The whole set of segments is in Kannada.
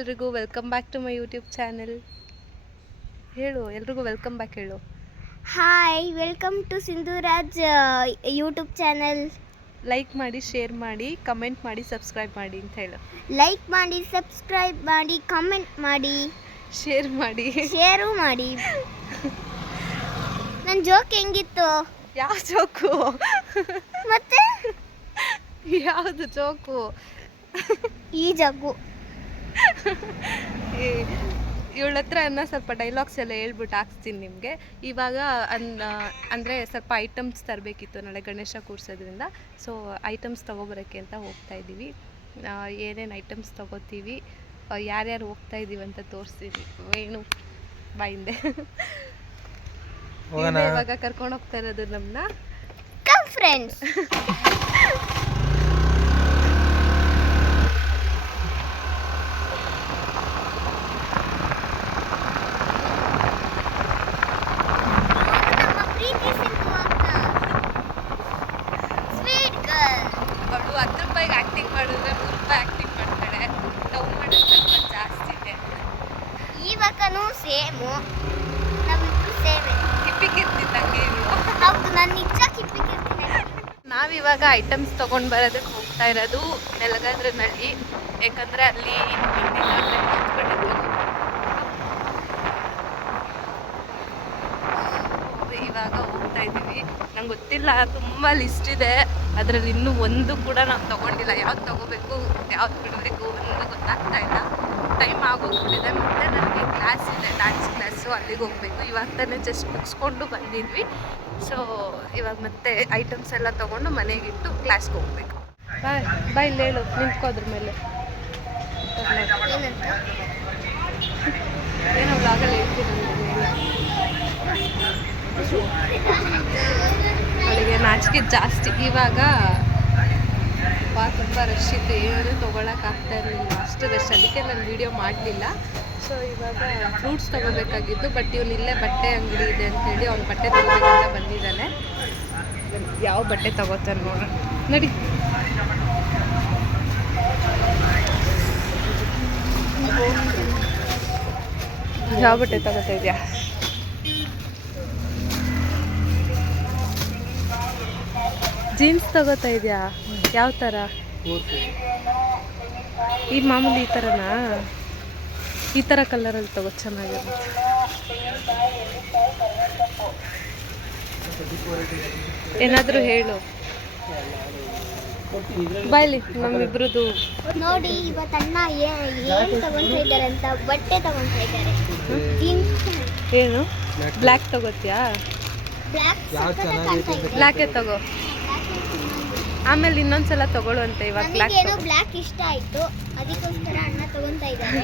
ಎಲ್ರಿಗೂ welcome back to my YouTube channel. ಹೇಳು, ಎಲ್ರಿಗೂ ವೆಲ್ಕಮ್ ಬ್ಯಾಕ್ ಹೇಳು. Hi, welcome to Sindhuraj YouTube channel. Like ಮಾಡಿ, ಶೇರ್ ಮಾಡಿ, ಕಮೆಂಟ್ ಮಾಡಿ, ಸಬ್ಸ್ಕ್ರೈಬ್ ಮಾಡಿ ಅಂತ ಹೇಳು. ಲೈಕ್ ಮಾಡಿ, ಸಬ್ಸ್ಕ್ರೈಬ್ ಮಾಡಿ, ಕಮೆಂಟ್ ಮಾಡಿ, ಶೇರು ಮಾಡಿ. ನನ್ನ ಜೋಕ್ ಹೆಂಗಿತ್ತು? ಯಾವ ಜೋಕು? ಮತ್ತೆ ಯಾವುದು ಜೋಕು? ಈ ಜೋಕು. ಇವಳ ಹತ್ರ ಸ್ವಲ್ಪ ಡೈಲಾಗ್ಸ್ ಎಲ್ಲ ಹೇಳ್ಬಿಟ್ಟು ಹಾಕ್ಸ್ತೀನಿ ನಿಮಗೆ. ಇವಾಗ ಅಂದರೆ ಸ್ವಲ್ಪ ಐಟಮ್ಸ್ ತರಬೇಕಿತ್ತು, ನಾಳೆ ಗಣೇಶ ಕೂರಿಸೋದ್ರಿಂದ. ಸೊ ಐಟಮ್ಸ್ ತೊಗೊಬರೋಕ್ಕೆ ಅಂತ ಹೋಗ್ತಾ ಇದ್ದೀವಿ. ಏನೇನು ಐಟಮ್ಸ್ ತೊಗೋತೀವಿ, ಯಾರ್ಯಾರು ಹೋಗ್ತಾ ಇದ್ದೀವಿ ಅಂತ ತೋರಿಸ್ತೀವಿ. ವೇಣು ಬಾಯಿಂದೆ ಇವಾಗ ಕರ್ಕೊಂಡು ಹೋಗ್ತಾ ಇರೋದು ನಮ್ಮನ್ನ. Come friends. ಅವಳು 10 ರೂಪಾಯಿಗೆ ಆ್ಯಕ್ಟಿಂಗ್ ಮಾಡಿದ್ರೆ 3 ರೂಪಾಯಿ ಆ್ಯಕ್ಟಿಂಗ್ ಮಾಡ್ತಾಳೆ. ಲವ್ ಮಾಡೋದು ಸ್ವಲ್ಪ ಜಾಸ್ತಿ ಇದೆ. ಇವಾಗನೂ ಸೇಮು, ನಾವಿಬ್ರು ಸೇಮೆ. ಕಿಪ್ಪಿಗಿರ್ತಿದ್ದಂಗೆ ಇವರು. ಹೌದು, ನಾನು ನಿಜ ಕಿಪ್ಪಿಗಿರ್ತೀನಿ. ನಾವಿವಾಗ ಐಟಮ್ಸ್ ತೊಗೊಂಡು ಬರೋದಕ್ಕೆ ಹೋಗ್ತಾ ಇರೋದು ನೆಲಗದ್ರನಲ್ಲಿ. ಯಾಕಂದರೆ ಅಲ್ಲಿ ಇವಾಗ ಹೋಗ್ತಾ ಇದ್ದೀವಿ. ನಂಗೆ ಗೊತ್ತಿಲ್ಲ, ತುಂಬ ಲಿಸ್ಟ್ ಇದೆ. ಅದರಲ್ಲಿ ಇನ್ನೂ ಒಂದು ಕೂಡ ನಾವು ತೊಗೊಂಡಿಲ್ಲ. ಯಾವ್ದು ತೊಗೋಬೇಕು, ಯಾವ್ದು ಬಿಡಬೇಕು ಒಂದು ಗೊತ್ತಾಗ್ತಾ ಇಲ್ಲ. ಟೈಮ್ ಆಗೋಗ್ಬಿಟ್ಟಿದೆ. ಮತ್ತು ನನಗೆ ಕ್ಲಾಸ್ ಇದೆ, ಡ್ಯಾನ್ಸ್ ಕ್ಲಾಸು, ಅಲ್ಲಿಗೆ ಹೋಗಬೇಕು. ಇವಾಗ ತಾನೇ ಜಸ್ಟ್ ಮುಗಿಸ್ಕೊಂಡು ಬಂದಿದ್ವಿ. ಸೊ ಇವಾಗ ಮತ್ತೆ ಐಟಮ್ಸ್ ಎಲ್ಲ ತೊಗೊಂಡು ಮನೆಗಿಟ್ಟು ಕ್ಲಾಸ್ಗೆ ಹೋಗ್ಬೇಕು. ಬಾಯ್ ಇಲ್ಲಿ ಹೇಳು, ನಿಂತ್ಕೋದ್ರ ಮೇಲೆ ಏನೋ ವ್ಲಾಗಲ್ಲಿ ಹೇಳ್ತೀನಿ. ಅವಳಿಗೆ ನಾಚಿಕೆ ಜಾಸ್ತಿ. ಇವಾಗ ತುಂಬ ರಶ್ ಇತ್ತು, ಏನೂ ತೊಗೊಳಕ್ಕಾಗ್ತಾ ಇರಲಿಲ್ಲ. ಅಷ್ಟು ರಶ್, ಅದಕ್ಕೆ ನಾನು ವೀಡಿಯೋ ಮಾಡಲಿಲ್ಲ. ಸೊ ಇವಾಗ ಫ್ರೂಟ್ಸ್ ತೊಗೋಬೇಕಾಗಿತ್ತು. ಬಟ್ ಇವನು ಇಲ್ಲೇ ಬಟ್ಟೆ ಅಂಗಡಿ ಇದೆ ಅಂಥೇಳಿ ಅವ್ನು ಬಟ್ಟೆ ತೊಗೋಬೇಕಂತ ಬಂದಿದ್ದಾನೆ. ಯಾವ ಬಟ್ಟೆ ತೊಗೋತಾನೆ ನೋಡೋಣ, ನಡಿ. ಯಾವ ಬಟ್ಟೆ ತೊಗೋತಾ ಇದೆಯಾ? ಜೀನ್ಸ್ ತಗೋತಾ ಇದೆಯಾ? ಯಾವ ಥರ? ಈ ಮಾಮೂಲಿ ಈ ಥರನಾ? ಈ ಥರ ಕಲರಲ್ಲಿ ತಗೋ, ಚೆನ್ನಾಗಿರುತ್ತೆ. ಏನಾದರೂ ಹೇಳು. ಬಾಯ್ಲಿ ನಮ್ಮಿಬ್ರದ್ದು ನೋಡಿ. ಇವತ್ತು ಅಣ್ಣ ಏನು ತಗೊಳ್ತಾ ಇದ್ದಾರೆ ಅಂತ ಬಟ್ಟೆ ತಗೊಳ್ತಾ ಇದ್ದಾರೆ. ಏನು ಬ್ಲ್ಯಾಕ್ ತಗೋತೀಯಾ? ಬ್ಲ್ಯಾಕೇ ತಗೋ. ಆಮೇಲೆ ಇನ್ನೊಂದ್ಸಲ ತಗೊಳ್ಳುವಂತೆ. ಇವಾಗ ಬ್ಲ್ಯಾಕ್ ಇಷ್ಟ ಆಯ್ತು, ಅದಕ್ಕೋಸ್ಕರ ಅಣ್ಣ ತಗೊಂತಾ ಇದ್ದಾರೆ.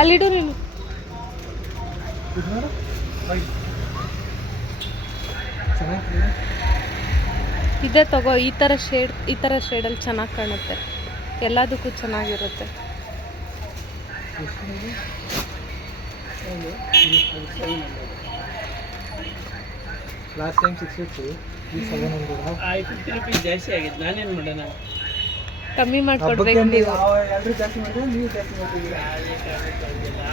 ಅಲ್ಲಿಡು ನೀನು. ಇದೇ ತಗೋ. ಈ ಥರ ಶೇಡಲ್ಲಿ ಚೆನ್ನಾಗಿ ಕಾಣುತ್ತೆ, ಎಲ್ಲದಕ್ಕೂ ಚೆನ್ನಾಗಿರುತ್ತೆ. ಲಾಸ್ಟ್ ಟೈಮ್ 650, ಈ 700. 50 ರೂಪಾಯಿ ಜಾಸ್ತಿ ಆಗಿದೆ. ನಾನೇನು ಮಾಡೋಣ? ಕಮ್ಮಿ ಮಾಡ್ಕೊಡ್ಬೇಕು ನೀವು. ಎಲ್ಲರೂ ಜಾಸ್ತಿ ಮಾಡಿದ್ರೆ ನೀವು ಜಾಸ್ತಿ ಮಾಡ್ತೀವಿ.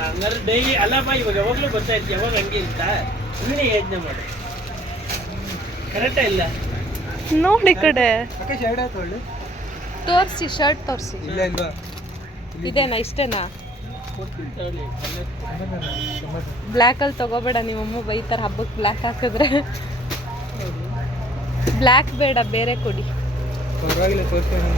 ಹಂಗಾದ್ರೆ ಡೈಲಿ ಅಲ್ಲಪ್ಪ, ಇವಾಗ ಯಾವಾಗಲೂ ಗೊತ್ತಾಯ್ತು. ಯಾವಾಗ ಹಂಗೆ ಇರ್ತ ನೀನೇ ಯೋಚನೆ ಮಾಡಿ. ಕರೆಕ್ಟಾ ಇಲ್ಲ ನೋಡಿ ಕಡೆ ಶರ್ಟ್ ಆಯ್ತು ಒಳ್ಳೆ ತೋರಿಸಿ. ಶರ್ಟ್ ತೋರಿಸಿ. ಇಲ್ಲ ಇಲ್ವಾ? ಇದೇನಾ? ಇಷ್ಟೇನಾ? ಬ್ಲ್ಯಾಕಲ್ಲಿ ತಗೋಬೇಡ, ನಿಮ್ಮಮ್ಮ ಬೈತಾರೆ ಹಬ್ಬಕ್ಕೆ ಬ್ಲ್ಯಾಕ್ ಹಾಕಿದ್ರೆ. ಬ್ಲ್ಯಾಕ್ ಬೇಡ, ಬೇರೆ ಕೊಡಿ. ಪರವಾಗಿಲ್ಲ, ತೋರಿಸ್ತೇನೆ.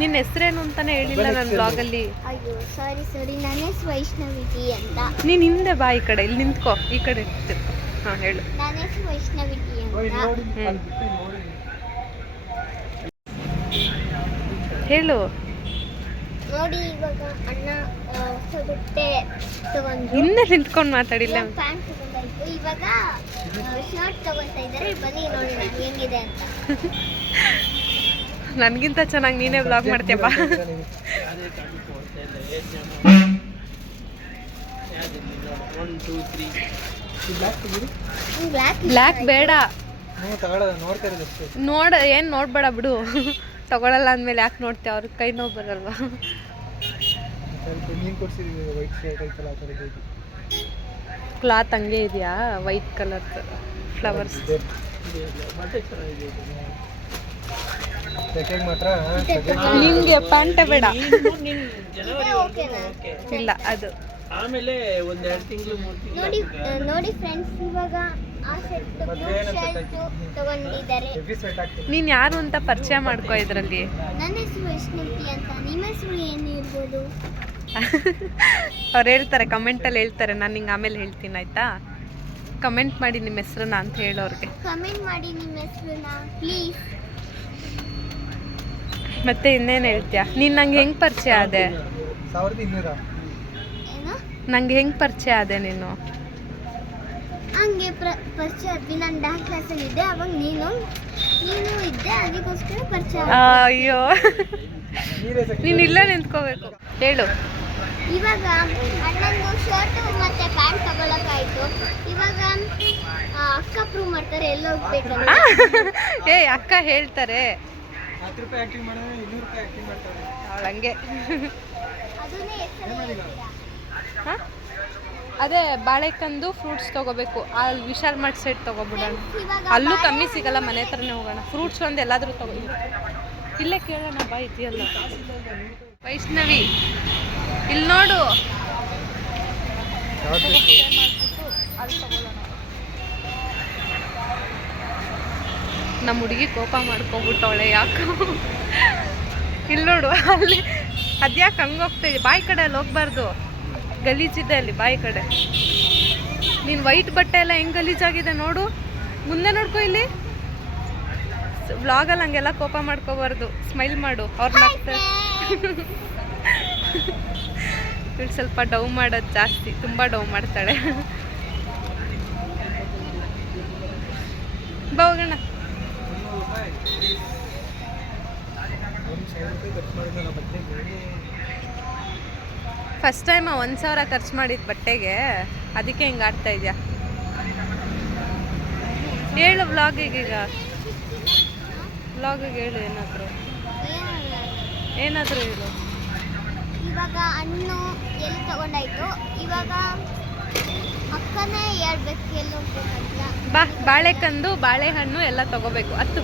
ನಿನ್ನ ಹೆಸರೇನು ಅಂತಾನೆ ಹೇಳಿಲ್ಲ ನನ್ನ ಬ್ಲಾಗಲ್ಲಿ. ಅಯ್ಯೋ ಸಾರಿ, ನನ್ನ ಹೆಸರು ವೈಷ್ಣವಿಟಿ ಅಂತ. ನೀನು ಹಿಂದೆ ಬಾ, ಈ ಕಡೆ ಇಲ್ಲಿ ನಿಂತ್ಕೋ. ಈ ಕಡೆ ಹಾಂ ಹೇಳು. ನನ್ನ ಹೆಸರು ವೈಷ್ಣವಿಟಿ ಅಂತ. ಹೇಳು. ನೋಡಿ, ಇವಾಗ ಅಣ್ಣ ಹೊಸ ಬಟ್ಟೆ ತಗೊಂಡು ಹಿಂದೆ ನಿಂತ್ಕೊಂಡು ಮಾತಾಡಿಲ್ಲ. ಪ್ಯಾಂಟ್ ತಗೊಂಡಾಯ್ತು, ಇವಾಗ ಶರ್ಟ್ ತಗೊಳ್ತಾ ಇದ್ದಾರೆ. ಬನ್ನಿ ನೋಡಿ ನಾನು ಹೆಂಗಿದೆ ಅಂತ. ನನಗಿಂತ ಚೆನ್ನಾಗಿ ನೀನೇ ವ್ಲಾಗ್ ಮಾಡ್ತೀಯಪ್ಪ. 1 2 3 ಬ್ಲ್ಯಾಕ್ ತೆಗೀರಿ. ಬ್ಲ್ಯಾಕ್ ಬೇಡ, ತಗೊಳ್ಳೋದ ನೋಡ್ತಾ ಇರೋದು ಅಷ್ಟೇ. ಏನು ನೋಡ್ಬೇಡ ಬಿಡು. ತಗೊಳಲ್ಲ ಅಂದಮೇಲೆ ಯಾಕೆ ನೋಡ್ತೀವಿ, ಅವ್ರಿಗೆ ಕೈ ನೋವು ಬರಲ್ವಾ? ಸ್ವಲ್ಪ ನೀನು ಕೊಡ್ಸಿದ್ದೀವಿ ವೈಟ್ ಶರ್ಟ್ ಐತಲ್ಲ ಆ ಥರದ್ದು ಇದು. ಕ್ಲಾತ್ ಹಂಗೆ ಇದೆಯಾ, ವೈಟ್ ಕಲರ್ ಫ್ಲವರ್ಸ್? ಬಟ್ಟೆ ಚೆನ್ನಾಗಿದೆ ಇದು. ಸೆಕೆಂಡ್ ಮಾತ್ರ ನಿಮಗೆ ಪ್ಯಾಂಟೇ ಬೇಡ? ನೀನು ಜನವರಿ ಓಕೆನಾ? ಇಲ್ಲ ಅದು ಆಮೇಲೆ ಒಂದ್ 2 ತಿಂಗಳು 3 ನೋಡಿ ತಿಂಗಳು ನೋಡಿ ಫ್ರೆಂಡ್ಸ್, ಇವಾಗ ಆ ಸೆಟ್ ಬ್ಲೂ ಶರ್ಟ್ ತಗೊಂಡಿದ್ದಾರೆ. ಹೆವಿ ಸ್ವೆಟ್ ಆಗ್ತದೆ. ನೀನು ಯಾರು ಅಂತ ಪರಿಚಯ ಮಾಡ್ಕೋ ಇದರಲ್ಲಿ. ನನ್ನ ಹೆಸರು ವೈಷ್ಣವಿ ಅಂತ, ನಿಮ್ಮ ಹೆಸರು ಏನು ಇರ್ಬೋದು? ಅವ್ರು ಹೇಳ್ತಾರೆ, ಕಮೆಂಟಲ್ಲಿ ಹೇಳ್ತಾರೆ, ನಾನು ನಿಂಗೆ ಆಮೇಲೆ ಹೇಳ್ತೀನಿ ಆಯಿತಾ? ಕಮೆಂಟ್ ಮಾಡಿ ನಿಮ್ಮ ಹೆಸ್ರನ್ನ ಅಂತ ಹೇಳೋರಿಗೆ. ಕಮೆಂಟ್ ಮಾಡಿ ನಿಮ್ಮ ಹೆಸರನ್ನ ಪ್ಲೀಸ್. ಮತ್ತೆ ಇನ್ನೇನು ಹೇಳ್ತೀಯಾ? ನೀನು ನಂಗೆ ಹೆಂಗೆ ಪರಿಚಯ ಆದೆ? 1200. ಏನು ನಂಗೆ ಹೆಂಗೆ ಪರಿಚಯ ಆದೆ ನೀನು? ಹಂಗೆ ಪರಿಚಯ ಆದ್ವಿ. ನಾನು ಡ್ಯಾನ್ಸ್ ಕ್ಲಾಸಲ್ಲಿ ಇದ್ದೆ, ಅವಾಗ ನೀನು ಇದ್ದೆ, ಅದಕ್ಕೋಸ್ಕರ ಪರಿಚಯ ಆದ್ವಿ. ಅಯ್ಯೋ, ನೀನು ಇಲ್ಲೇ ನಿಂತ್ಕೋಬೇಕು. ಹೇಳು. ಇವಾಗ ಅಣ್ಣಂದು ಶರ್ಟ್ ಮತ್ತೆ ಪ್ಯಾಂಟ್ ತಗೊಳಕಾಯ್ತು. ಇವಾಗ ಅಕ್ಕ ಪ್ರೂವ್ ಮಾಡ್ತಾರೆ ಎಲ್ಲಿ ಹೋಗ್ಬೇಕಂತ. ಏ ಅಕ್ಕ ಹೇಳ್ತಾರೆ, 10 ರೂಪಾಯಿ ಆ್ಯಕ್ಟಿಂಗ್ ಮಾಡಿದ್ರೆ 200 ರೂಪಾಯಿ ಆ್ಯಕ್ಟಿಂಗ್ ಮಾಡ್ತಾರೆ. ಅವಳು ಹಂಗೆ. ಅದನ್ನೇ ಹೆಸರು ಹೇಳ್ತೀರಾ? ಹಾಂ, ಅದೇ ಬಾಳೆಕಂದು ಫ್ರೂಟ್ಸ್ ತೊಗೋಬೇಕು. ಅಲ್ಲಿ ವಿಶಾಲ್ ಮಟ್ ಸೆಟ್ ತೊಗೊಬಿಡೋಣ. ಇವಾಗ ಅಲ್ಲೂ ಕಮ್ಮಿ ಸಿಗಲ್ಲ, ಮನೆ ಹತ್ರನೇ ಹೋಗೋಣ. ಫ್ರೂಟ್ಸ್ ಒಂದು ಎಲ್ಲಾದರೂ ತೊಗೊಂಡು ಇಲ್ಲೇ ಕೇಳೋಣ ಬಾ, ಇದೆಯಲ್ಲ. ವೈಷ್ಣವಿ ಇಲ್ಲಿ ನೋಡು. ಯಾವ್ದು ಬೇಕು? ಅಲ್ಲಿ ತಗೊಳ್ಳೋಣ. ನಮ್ಮ ಹುಡುಗಿ ಕೋಪ ಮಾಡ್ಕೊಬಿಟ್ಟವಳೆ ಯಾಕೆ? ಇಲ್ಲಿ ನೋಡು, ಅಲ್ಲಿ ಅದ್ಯಾಕೆ ಹಂಗೆ ಹೋಗ್ತಾಯಿದೆ? ಬಾಯಿ ಕಡೆ ಅಲ್ಲಿ ಹೋಗ್ಬಾರ್ದು, ಗಲೀಜಿದೆ ಅಲ್ಲಿ ಬಾಯಿ ಕಡೆ. ನೀನು ವೈಟ್ ಬಟ್ಟೆ ಎಲ್ಲ ಹೆಂಗೆ ಗಲೀಜಾಗಿದೆ ನೋಡು. ಮುಂದೆ ನೋಡ್ಕೊ, ಇಲ್ಲಿ ವ್ಲಾಗಲ್ಲಿ ಹಂಗೆಲ್ಲ ಕೋಪ ಮಾಡ್ಕೋಬಾರ್ದು. ಸ್ಮೈಲ್ ಮಾಡು, ಅವ್ರು ನಗ್ತಾರೆ. ಇವಳು ಸ್ವಲ್ಪ ಡೌ ಮಾಡೋದು ಜಾಸ್ತಿ, ತುಂಬ ಡೌ ಮಾಡ್ತಾಳೆ. ಬಾ ಹೋಗೋಣ. 1,000 ರೂಪಾಯಿ ಖರ್ಚು ಮಾಡಿದ್ನಲ್ಲ ಬಟ್ಟೆಗೆ. ಫಸ್ಟ್ ಟೈಮ್ 1,000 ಖರ್ಚು ಮಾಡಿದ್ದು ಬಟ್ಟೆಗೆ, ಅದಕ್ಕೆ ಹಿಂಗೆ ಆಡ್ತಾ ಇದೆಯಾ? ಹೇಳು ವ್ಲಾಗಿಗೆ, ಈಗ ವ್ಲಾಗಿಗೆ ಹೇಳು ಏನಾದರೂ ಹೇಳು. ಇವಾಗ ಹಣ್ಣು ಎಲ್ಲಿ ತಗೊಂಡಾಯ್ತು, ಇವಾಗ ಅಕ್ಕನೇ ಹೇಳ್ಬೇಕು ಎಲ್ಲಿ ಹೋಗ್ಬೇಕಂತ. ಬಾ, ಬಾಳೆಕಂದು ಬಾಳೆಹಣ್ಣು ಎಲ್ಲ ತಗೋಬೇಕು. ಅದು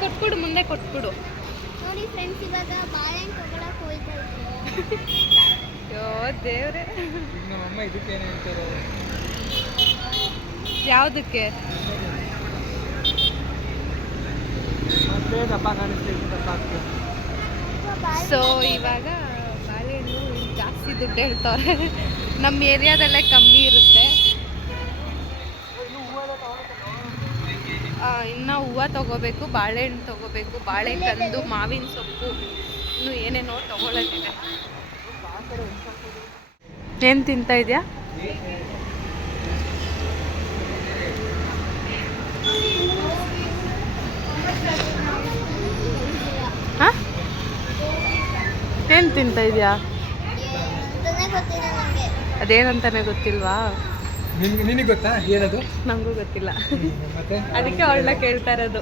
ಕೊಟ್ಬಿಡು, ಮುಂದೆ ಕೊಟ್ಬಿಡು. ನೋಡಿ ಫ್ರೆಂಡ್ಸ್, ಇವಾಗ ಬಾಳೆಹಣ್ಣು ತಗೊಳಕ್ ಹೋಯ್ತಾ ಇದ್ದೀವಿ. ಅಯ್ಯೋ ದೇವ್ರೆ, ಈಗ ನಮ್ಮಮ್ಮ ಇದಕ್ಕೇನು ಹೇಳ್ತಾರೆ? ಯಾವುದಕ್ಕೆ? ದಪ್ಪ ಕಾಣಿಸ್ತೀವಿ, ದಪ್ಪ ಆಗ್ತದೆ. ಸೊ ಇವಾಗ ಬಾಳೆಹಣ್ಣು ಇಲ್ಲಿ ಜಾಸ್ತಿ ದುಡ್ಡು ಹೇಳ್ತವ್ರೆ. ನಮ್ಮ ಏರಿಯಾದಲ್ಲೇ ಕಮ್ಮಿ ಇರುತ್ತೆ. ಇನ್ನು ಹೂವು ತೊಗೋಬೇಕು, ಬಾಳೆಹಣ್ಣು ತೊಗೋಬೇಕು, ಬಾಳೆಕಂದು, ಮಾವಿನ ಸೊಪ್ಪು, ಇನ್ನು ಏನೇನೋ ತೊಗೊಳೋದಿದೆ. ಏನು ತಿಂತಾ ಇದೆಯಾ? ಹಾಂ, ಏನು ತಿಂತಾ ಇದೆಯಾ? ಇದನ್ನೇ ಗೊತ್ತಿಲ್ಲ ನನಗೆ. ಅದೇನಂತಾನೆ ಗೊತ್ತಿಲ್ವಾ? ನಿನಗೆ ಗೊತ್ತಾ ಏನದು? ನನಗೂ ಗೊತ್ತಿಲ್ಲ, ಮತ್ತೆ ಅದಕ್ಕೆ ಅವಳನ್ನ ಕೇಳ್ತಾ ಇರೋದು.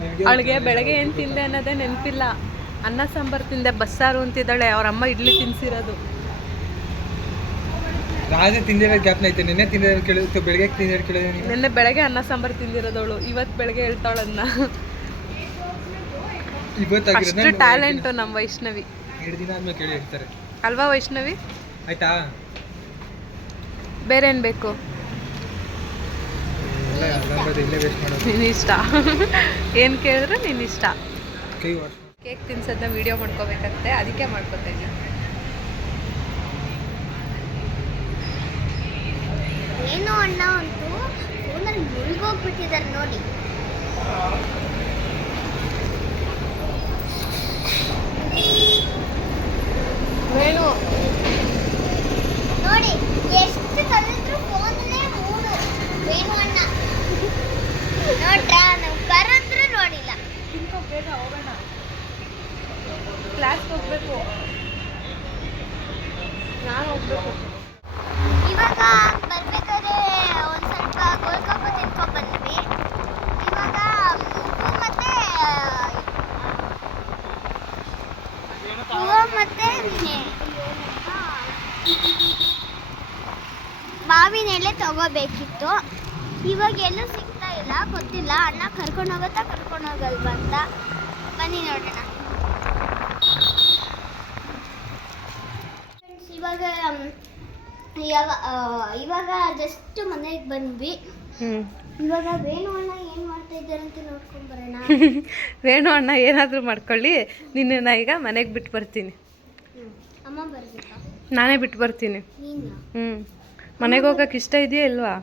ನಿನಗೆ ಅವಳಿಗೆ ಬೆಳಗ್ಗೆ ಏನು ತಿಂದೆ ಅನ್ನೋದೇ ನೆನಪಿಲ್ಲ. ಅನ್ನ ಸಾಂಬಾರು ತಿಂದೆ, ಬಸ್ಸಾರು ಅಂತಿದ್ದಾಳೆ. ಅವ್ರ ಅಮ್ಮ ಇಡ್ಲಿ ತಿನ್ಸಿರೋದು. ರಾಜ ತಿಂದಿರೋದು ಜ್ಞಾಪನ ಐತೆ. ನಿನ್ನೆ ತಿಂದಿರೋದು ಕೇಳಿದ್ದು, ಬೆಳಗ್ಗೆ ತಿಂದಿರೋದು ಕೇಳಿದ್ರೆ ನೀನು. ನಿನ್ನೆ ಬೆಳಗ್ಗೆ ಅನ್ನ ಸಾಂಬಾರು ತಿಂದಿರೋದವಳು, ಇವತ್ತು ಬೆಳಗ್ಗೆ ಹೇಳ್ತಾವಳನ್ನ. ಅಷ್ಟು ಟ್ಯಾಲೆಂಟು ನಮ್ಮ ವೈಷ್ಣವಿ. 2 ದಿನ ಆದ್ಮೇಲೆ ಕೇಳಿ ಹೇಳ್ತಾರೆ ಅಲ್ವಾ ವೈಷ್ಣವಿ? ಆಯ್ತಾ? ಬೇರೆ ಏನು ಬೇಕು? ಇಲ್ಲೇ ವೇಸ್ಟ್ ಮಾಡೋದು. ನಿನ್ನ ಇಷ್ಟ. ಏನು ಕೇಳಿದ್ರೆ ನಿನ್ನ ಇಷ್ಟ. ಕೈ ವಾಶ್. ಕೇಕ್ ತಿನ್ಸೋದನ್ನ ವೀಡಿಯೋ ಮಾಡ್ಕೋಬೇಕಂತೆ, ಅದಕ್ಕೆ ಮಾಡ್ಕೋತಾ ಇದ್ದೀನಿ. ಏನೋ ಅಣ್ಣ ಅಂತೂ ಫೋನಲ್ಲಿ ಮುಳುಗೋಗ್ಬಿಟ್ಟಿದ್ದಾರೆ ನೋಡಿ. ವೇಣು, ನೋಡಿ ಎಷ್ಟು ಕಲಿದ್ರು ಫೋನಲ್ಲೇ ಮೂಡು. ವೇಣು ಅಣ್ಣ ನೋಡ್ರಾ, ನಾವು ಕರೆದ್ರು ನೋಡಿಲ್ಲ. ತಿನ್ಕೋ, ಬೇಗ ಹೋಗೋಣ, ಕ್ಲಾಸ್ಗೆ ಹೋಗ್ಬೇಕು. ಇವಾಗ ಬರ್ಬೇಕಾದ್ರೆ ಒಂದು ಸ್ವಲ್ಪ ಗೋಲ್ಗಪ್ಪ ತಿನ್ಕೊಂಡು ಬಂದ್ವಿ. ಇವಾಗ ಮತ್ತೆ ಮಾವಿನ ಎಲೆ ತಗೋಬೇಕಿತ್ತು. ಇವಾಗ ಎಲ್ಲೂ ಸಿಗ್ತಾ ಇಲ್ಲ, ಗೊತ್ತಿಲ್ಲ ಅಣ್ಣ ಕರ್ಕೊಂಡು ಹೋಗುತ್ತಾ ಕರ್ಕೊಂಡು ಹೋಗಲ್ವಾ ಅಂತ. ಬನ್ನಿ ನೋಡೋಣ. ಇವಾಗ ಜಸ್ಟ್ ಮನೆಗೆ ಬಂದ್ವಿ. ಇವಾಗ ವೇಣು ಅಣ್ಣ ಏನು ಮಾಡ್ತಾ ಇದ್ದಾರೆ ಅಂತ ನೋಡ್ಕೊಂಡು ಬರೋಣ. ವೇಣು ಅಣ್ಣ ಏನಾದರೂ ಮಾಡ್ಕೊಳ್ಳಿ, ನಿನ್ನ ಈಗ ಮನೆಗೆ ಬಿಟ್ಟು ಬರ್ತೀನಿ. ಅಮ್ಮ ಬರ್ಬೇಕಾ? ನಾನೇ ಬಿಟ್ಟು ಬರ್ತೀನಿ. ನೀನು ಮನೆಗೆ ಹೋಗಕ್ಕೆ ಇಷ್ಟ ಇದೆಯಾ ಇಲ್ವಾ?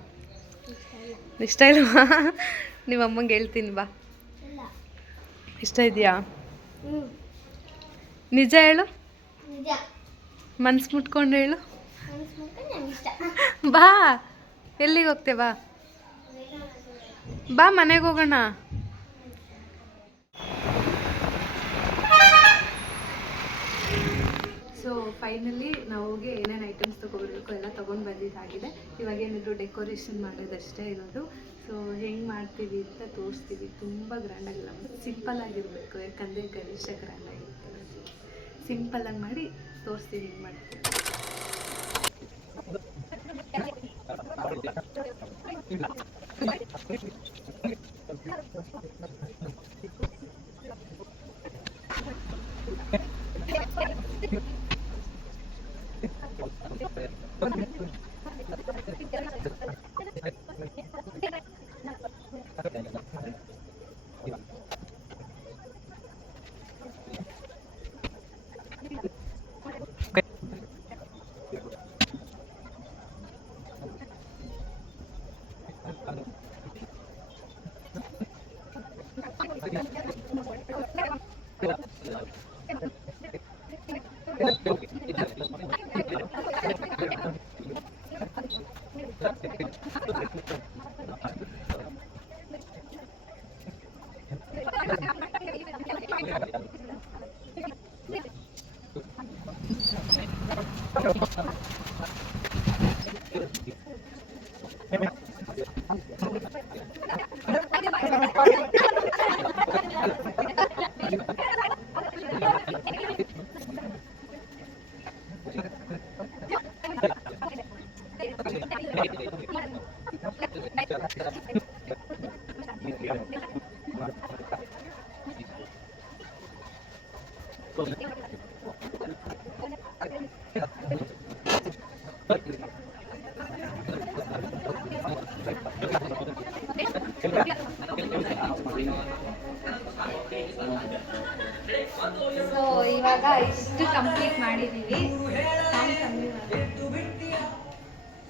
ಇಷ್ಟ ಇಲ್ವಾ? ನಿಮ್ಮ ಅಮ್ಮಂಗೆ ಹೇಳ್ತೀನಿ ಬಾ. ಇಲ್ಲ. ಇಷ್ಟ ಇದೆಯಾ? ನಿಜ ಹೇಳು, ನಿಜ. ಮನ್ಸು ಮುಟ್ಕೊಂಡು ಹೇಳು. ನಂಗೆ ಇಷ್ಟ. ಬಾ, ಎಲ್ಲಿಗೆ ಹೋಗ್ತೇ ಬಾ. ಬಾ ಮನೆಗೆ ಹೋಗೋಣ. ಸೊ ಫೈನಲಿ ನಾವು ಹೋಗಿ ಏನೇನು ಐಟಮ್ಸ್ ತೊಗೊಬರ್ಬೇಕು ಎಲ್ಲ ತೊಗೊಂಡು ಬಂದಿದ್ದಾಗಿದೆ. ಇವಾಗ ಏನಿದ್ರು ಡೆಕೋರೇಷನ್ ಮಾಡೋದಷ್ಟೇ ಇರೋದು. ಸೊ ಹೆಂಗೆ ಮಾಡ್ತೀವಿ ಅಂತ ತೋರಿಸ್ತೀವಿ. ತುಂಬ ಗ್ರ್ಯಾಂಡಾಗಿಲ್ಲ, ಸಿಂಪಲ್ಲಾಗಿರಬೇಕು, ಯಾಕಂದರೆ ಗಣೇಶ ಗ್ರ್ಯಾಂಡಾಗಿರ್ತಾರೆ. ಸಿಂಪಲ್ಲಾಗಿ ಮಾಡಿ ತೋರಿಸ್ತೀವಿ ಹೆಂಗೆ ಮಾಡ್ತೀವಿ.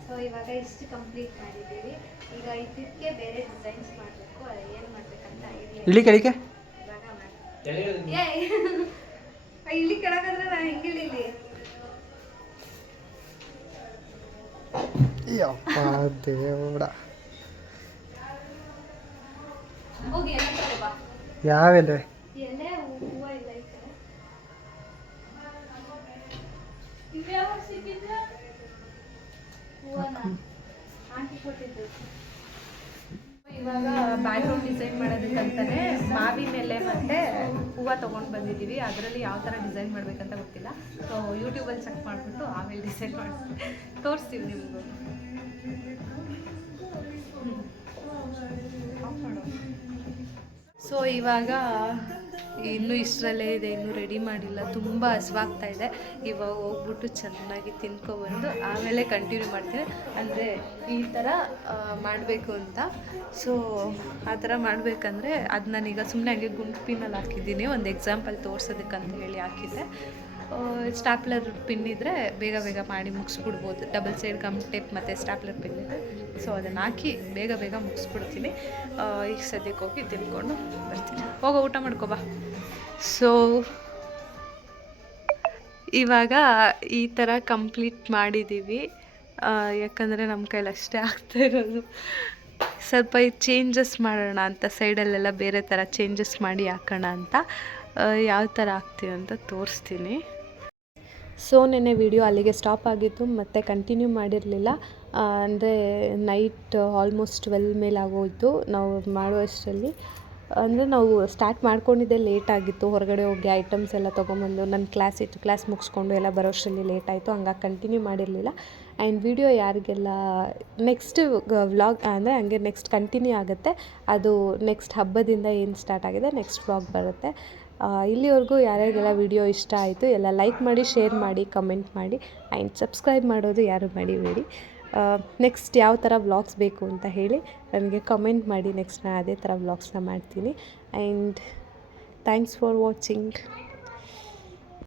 ಸೊ ಇವಾಗ ಇಷ್ಟು ಕಂಪ್ಲೀಟ್ ಮಾಡಿದ್ದೀವಿ. ಈಗ ಇದಕ್ಕೆ ಬೇರೆ ಡಿಸೈನ್ಸ್ ಮಾಡಬೇಕು. ಏನು ಮಾಡಬೇಕಂತ ಐಡಿಯಾ ಇಳಿ ಕೆಳಗೆ ಇಲ್ಲಿ ಕೆಳಗಾದ್ರೆ ನಾನು ಹೆಂಗೆ ಇಳಿಲಿ? ಯಪ್ಪ ದೇವಡ. ಹೋಗಿ ಎಲ್ಲ ಕಡೆ ಬಾ. ಯಾವೆಲ್ಲ ಎಲ್ಲೇ ಹೂವು ಇಲ್ಲ ಈ ಕಡೆ. ಇವ್ಯಾವ ಸಿಕ್ಕಿದ್ರೆ ಹೂವನ ಆಂಟಿ ಕೊಟ್ಟಿದ್ದು. ಇವಾಗ ಬ್ಯಾಕ್ಗ್ರೌಂಡ್ ಡಿಸೈನ್ ಮಾಡೋದಕ್ಕಂತಾನೆ ಮಾವಿನ ಎಲೆ ಮತ್ತು ಹೂವು ತೊಗೊಂಡು ಬಂದಿದ್ದೀವಿ. ಅದರಲ್ಲಿ ಯಾವ ಥರ ಡಿಸೈನ್ ಮಾಡಬೇಕಂತ ಗೊತ್ತಿಲ್ಲ. ಸೊ ಯೂಟ್ಯೂಬಲ್ಲಿ ಚೆಕ್ ಮಾಡಿಬಿಟ್ಟು ಆಮೇಲೆ ಡಿಸೈನ್ ಮಾಡ್ತೀವಿ, ತೋರಿಸ್ತೀವಿ ನಿಮಗೂ. ಸೊ ಇವಾಗ ಇನ್ನೂ ಇಷ್ಟರಲ್ಲೇ ಇದೆ, ಇನ್ನೂ ರೆಡಿ ಮಾಡಿಲ್ಲ. ತುಂಬ ಹಸಿವಾಗ್ತಾ ಇದೆ. ಇವಾಗ ಹೋಗ್ಬಿಟ್ಟು ಚೆನ್ನಾಗಿ ತಿನ್ಕೊಬಂದು ಆಮೇಲೆ ಕಂಟಿನ್ಯೂ ಮಾಡ್ತೀನಿ. ಅಂದರೆ ಈ ಥರ ಮಾಡಬೇಕು ಅಂತ. ಸೊ ಆ ಥರ ಮಾಡಬೇಕಂದ್ರೆ ಅದು ನಾನೀಗ ಸುಮ್ಮನೆ ಹಂಗೆ ಗುಂಪಿನಲ್ಲಿ ಹಾಕಿದ್ದೀನಿ, ಒಂದು ಎಕ್ಸಾಂಪಲ್ ತೋರ್ಸೋದಕ್ಕಂತ ಹೇಳಿ ಹಾಕಿದ್ದೆ. ಸ್ಟಾಪ್ಲರ್ ಪಿನ್ ಇದ್ದರೆ ಬೇಗ ಬೇಗ ಮಾಡಿ ಮುಗಿಸ್ಬಿಡ್ಬೋದು. ಡಬಲ್ ಸೈಡ್ ಗಮ್ ಟೇಪ್ ಮತ್ತು ಸ್ಟಾಪ್ಲರ್ ಪಿನ್ ಇದೆ. ಸೊ ಅದನ್ನು ಹಾಕಿ ಬೇಗ ಬೇಗ ಮುಗಿಸ್ಬಿಡ್ತೀನಿ. ಈಗ ಸದ್ಯಕ್ಕೆ ಹೋಗಿ ತಿನ್ಕೊಂಡು ಬರ್ತೀನಿ. ಹೋಗೋ ಊಟ ಮಾಡ್ಕೊಬಾ. ಸೊ ಇವಾಗ ಈ ಥರ ಕಂಪ್ಲೀಟ್ ಮಾಡಿದ್ದೀವಿ. ಯಾಕಂದರೆ ನಮ್ಮ ಕೈಲಿ ಅಷ್ಟೇ ಆಗ್ತಾ ಇರೋದು. ಸ್ವಲ್ಪ ಚೇಂಜಸ್ ಮಾಡೋಣ ಅಂತ, ಸೈಡಲ್ಲೆಲ್ಲ ಬೇರೆ ಥರ ಚೇಂಜಸ್ ಮಾಡಿ ಹಾಕೋಣ ಅಂತ. ಯಾವ ಥರ ಹಾಕ್ತೀವಿ ಅಂತ ತೋರಿಸ್ತೀನಿ. ಸೊ ನೆನ್ನೆ ವಿಡಿಯೋ ಅಲ್ಲಿಗೆ ಸ್ಟಾಪ್ ಆಗಿತ್ತು, ಮತ್ತು ಕಂಟಿನ್ಯೂ ಮಾಡಿರಲಿಲ್ಲ. ಅಂದರೆ ನೈಟ್ ಆಲ್ಮೋಸ್ಟ್ 12 ಮೇಲೆ ಆಗೋಯಿತು ನಾವು ಮಾಡುವಷ್ಟರಲ್ಲಿ. ಅಂದರೆ ನಾವು ಸ್ಟಾರ್ಟ್ ಮಾಡ್ಕೊಂಡಿದ್ದೆ ಲೇಟ್ ಆಗಿತ್ತು, ಹೊರಗಡೆ ಹೋಗಿ ಐಟಮ್ಸ್ ಎಲ್ಲ ತೊಗೊಂಬಂದು ನನ್ನ ಕ್ಲಾಸ್ ಮುಗಿಸ್ಕೊಂಡು ಎಲ್ಲ ಬರೋಷ್ಟರಲ್ಲಿ ಲೇಟ್ ಆಯಿತು, ಹಂಗಾಗಿ ಕಂಟಿನ್ಯೂ ಮಾಡಿರಲಿಲ್ಲ. ಆ್ಯಂಡ್ ವಿಡಿಯೋ ಯಾರಿಗೆಲ್ಲ ನೆಕ್ಸ್ಟ್ ವ್ಲಾಗ್ ಅಂದರೆ ಹಂಗೆ ನೆಕ್ಸ್ಟ್ ಕಂಟಿನ್ಯೂ ಆಗುತ್ತೆ, ಅದು ನೆಕ್ಸ್ಟ್ ಹಬ್ಬದಿಂದ ಏನು ಸ್ಟಾರ್ಟ್ ಆಗಿದೆ ನೆಕ್ಸ್ಟ್ ವ್ಲಾಗ್ ಬರುತ್ತೆ. ಇಲ್ಲಿವರೆಗೂ ಯಾರ್ಯಾರಿಗೆಲ್ಲ ವಿಡಿಯೋ ಇಷ್ಟ ಆಯಿತು ಎಲ್ಲ ಲೈಕ್ ಮಾಡಿ, ಶೇರ್ ಮಾಡಿ, ಕಮೆಂಟ್ ಮಾಡಿ, ಆ್ಯಂಡ್ ಸಬ್ಸ್ಕ್ರೈಬ್ ಮಾಡೋದು ಯಾರು ಮರಿಬೇಡಿ. ನೆಕ್ಸ್ಟ್ ಯಾವ ಥರ ವ್ಲಾಗ್ಸ್ ಬೇಕು ಅಂತ ಹೇಳಿ ನನಗೆ ಕಮೆಂಟ್ ಮಾಡಿ, ನೆಕ್ಸ್ಟ್ ನಾನು ಅದೇ ಥರ ವ್ಲಾಗ್ಸ್ನ ಮಾಡ್ತೀನಿ. And thanks for watching.